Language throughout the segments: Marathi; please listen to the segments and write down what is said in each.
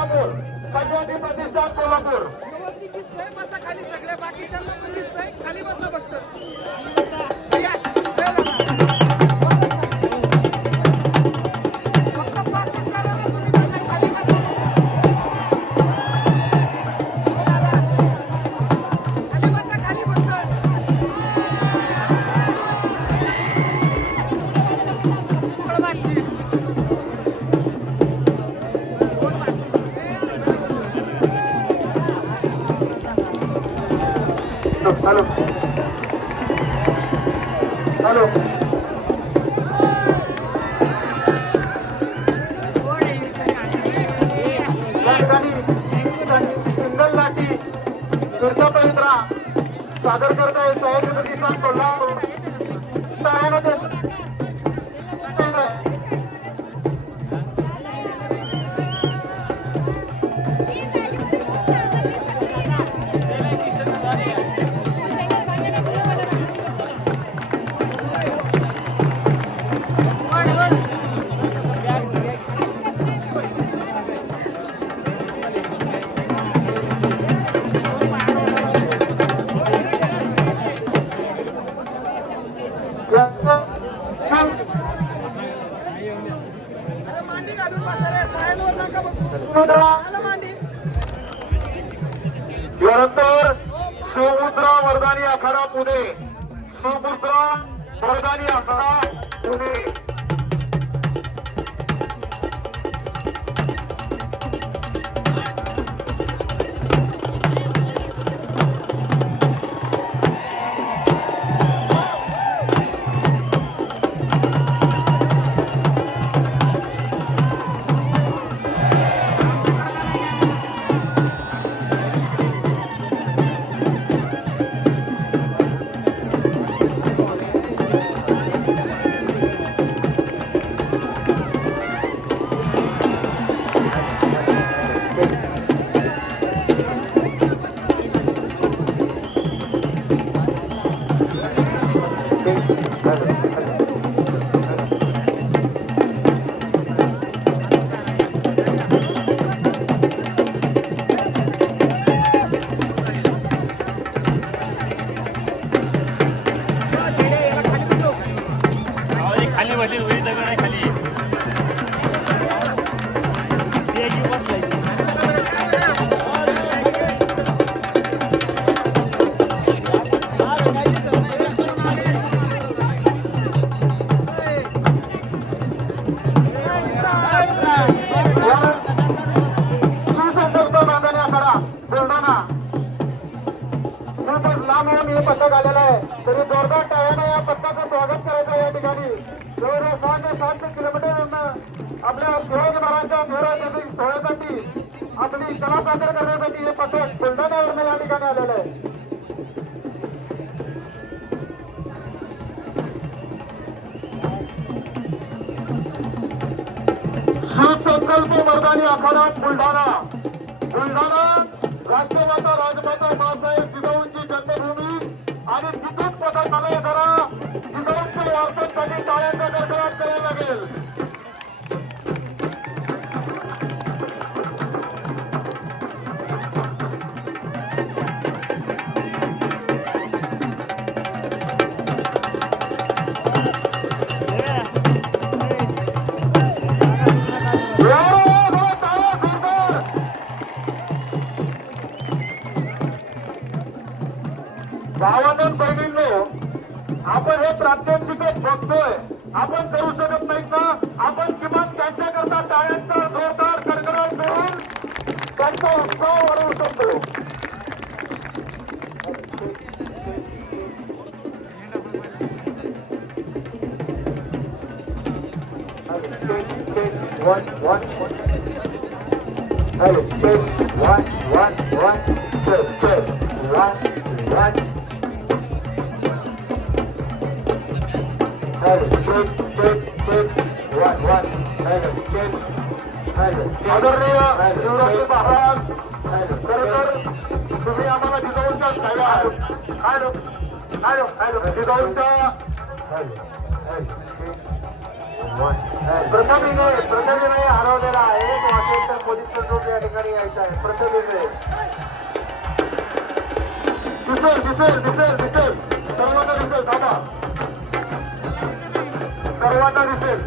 सोलापूर सह्याद्री प्रतिष्ठान सोलापूर खाली सगळ्या बाकीच्या खाली बसा फक्त हॅलो हॅलो सिंगल लाठी तीर्थपवित्रा सादर करत आहे सह्याद्री प्रतिष्ठान सोलापूर यानंतर शिवपुत्रा वरदानी आखाडा पुणे शिवपुत्रा वरदानी आखाडा पुणे पथक आलेला आहे तरी जोरदार टाळ्याने या पथकाचं स्वागत करायचं या ठिकाणी जवळजवळ 600 किलोमीटर आपल्या शिवाजी महाराजांच्या शहरातील सोहळ्यासाठी आपली कला सादर करण्यासाठी हे पथक बुलढाण्यावरून या ठिकाणी आलेलं आहे. शिवसंकल्प मर्दानी आखाडा बुलढाणा बुलढाणा राष्ट्रमाता राजमाता मासाहेब जिजाऊंची जन्मभूमी आणि तिथून पथक आलंय जरा जिजाऊंच्या वारसांसाठी टाळ्यांचा कडकडाट करायला लागेल. भावांनो बहिणींनो आपण हे प्रात्यक्षिक बघतोय आपण करू शकत नाहीत ना आपण किमान त्यांच्याकरता टाळ्यांचा जोरदार कडकडाट करून त्यांचा उत्साह वाढवू शकतो. आदरणीय शिवराज महाराज खरंतर तुम्ही आम्हाला जिजाऊंच्या जिजाऊंच्या प्रथम हरवलेला आहे. तो असेल तर पोलीस कंट्रोल या ठिकाणी यायचा आहे. प्रथम वेगळे दिसेल सर्वांना दिसेल. थांबा, सर्वांना दिसेल.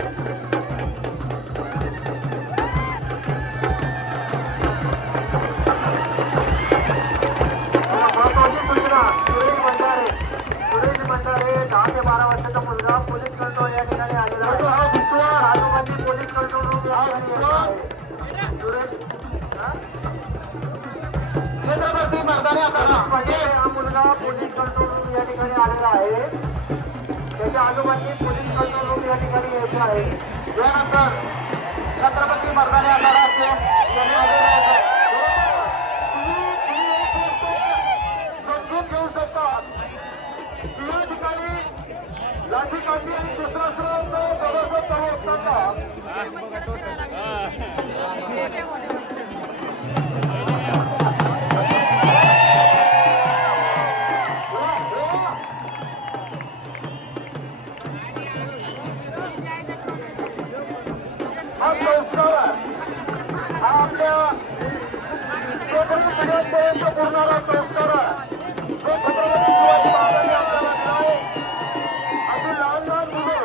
महत्वाची सूचना, सुरेश भंडारे 10 ते 12 वर्षाचा मुलगा पोलीस कंट्रोल या ठिकाणी आलेला आहे. हा विश्वा राजूमध्ये पोलीस कंट्रोल रूम या ठिकाणी आहे. छत्रपती मर्दानी म्हणजे हा मुलगा पोलीस कंट्रोल रूम या ठिकाणी आलेला आहे. त्याच्या आजोबांनी पोलीस कंट्रोल रूम या ठिकाणी यायचे आहे. यानंतर छत्रपती मर्दानी आंतरराष्ट्रीय यांनी आलेले आहे. समजून घेऊ शकतात की या ठिकाणी लाठीकाठी आणि शस्त्रास्त्रांचा प्रदर्शन चालू असताना हा संस्कार हा आपल्या पिढ्यांपर्यंत पुरणारा संस्कार आहे. जो छत्रपती शिवाजी महाराजांनी आपल्याला दिला आहे. अगदी लहान मुलं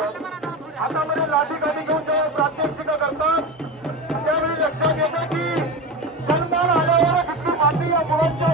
हातामध्ये लाठीकाठी घेऊन जेव्हा प्रात्यक्षिका करतात त्यावेळी लक्षात येतं की सन्मान आल्यावर किती माती या मुलांच्या